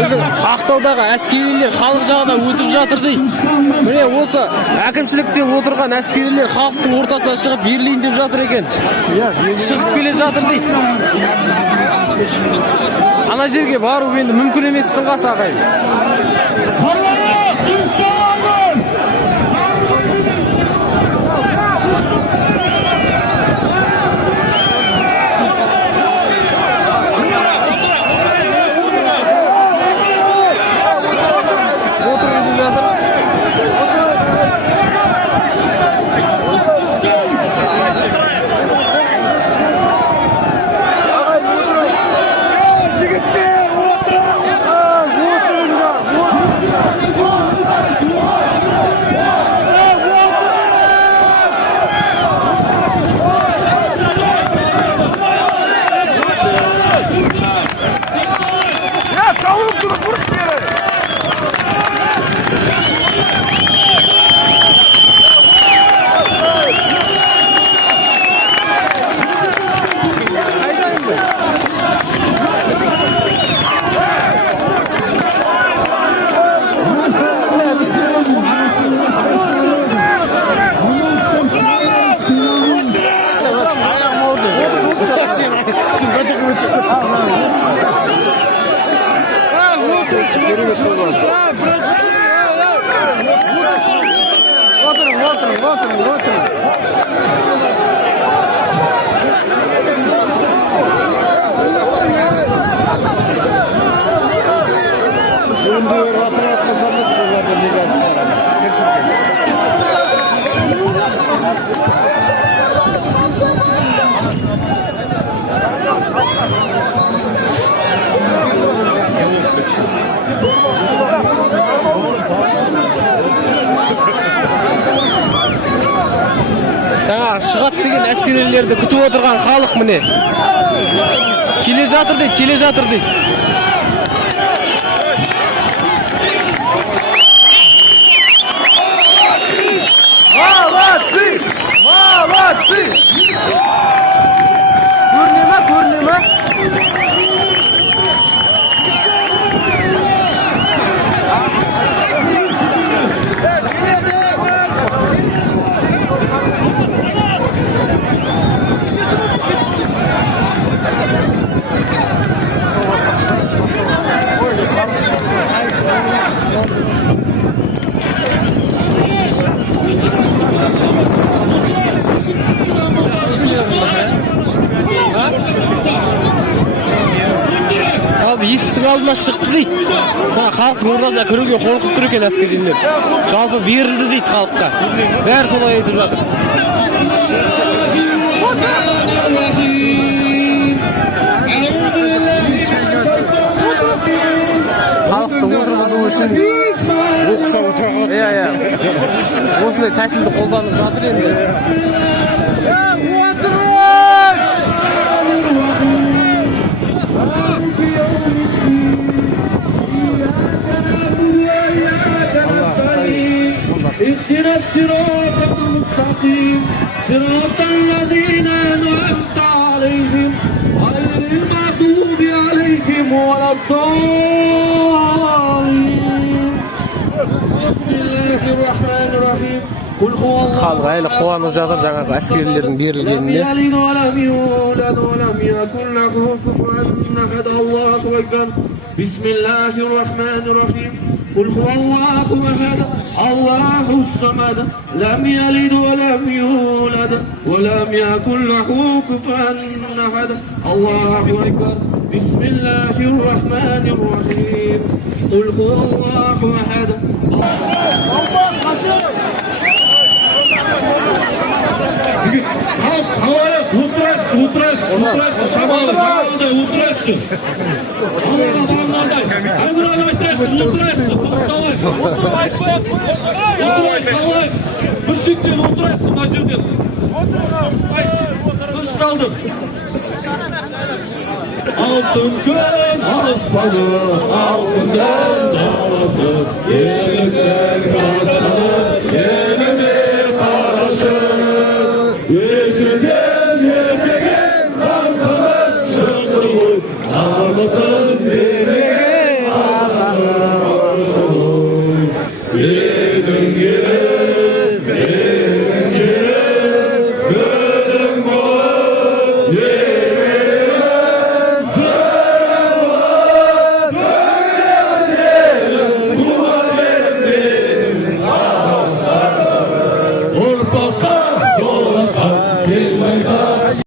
Біздің Ақтаудағы әскерилер халық жағына өтіп жатыр дейді. Міне осы әкімшілікте отырған әскерилер халықтың ортасына шығып берілейін деп жатыр екен. Шығып келе жатыр дейді. Ана жерге бару енді мүмкін емес тыңғас ағайын. Шығат деген әскерилерді күтіп отырған халық міне. Келе жатыр дейді, келе жатыр дейді. Молодцы! Молодцы! Көріне ма, көріне ма? Есіктің алдына шықты дейді. Халықтың ортасына кіруге қорқып тұр екен әскерилер. Жалпы берілді дейді халыққа. Бәрі солай айтып жатыр. Халықты отырғызу үшін оқыса отырған. Осындай тәсілді қолданып жатыр енді. اهدنا الصراط المستقيم صراط الذين أنعمت عليهم غير المغضوب عليهم ولا الضالين بسم الله الرحمن الرحيم قل هو الله Халық әлі қуанып жатыр жаңағы әскерилердің берілгеніне. بسم الله الرحمن الرحيم قل هو الله أحد الله الصمد لم يلد ولم يولد ولم يكن له كفوا أحد الله أكبر بسم الله الرحمن الرحيم قل هو الله أحد Havaya ultras şamalı da ultras. Hazır aytıyorsun ultras. Ultras. Pışıkten ultras macırdan. Kış saldım. Altın göz asmalı, altın göz dağlısı, yerimden kasalı, yerime karşı. Yüzünden yepyegen arkadaş çıktı bu, namusun birliğe Yer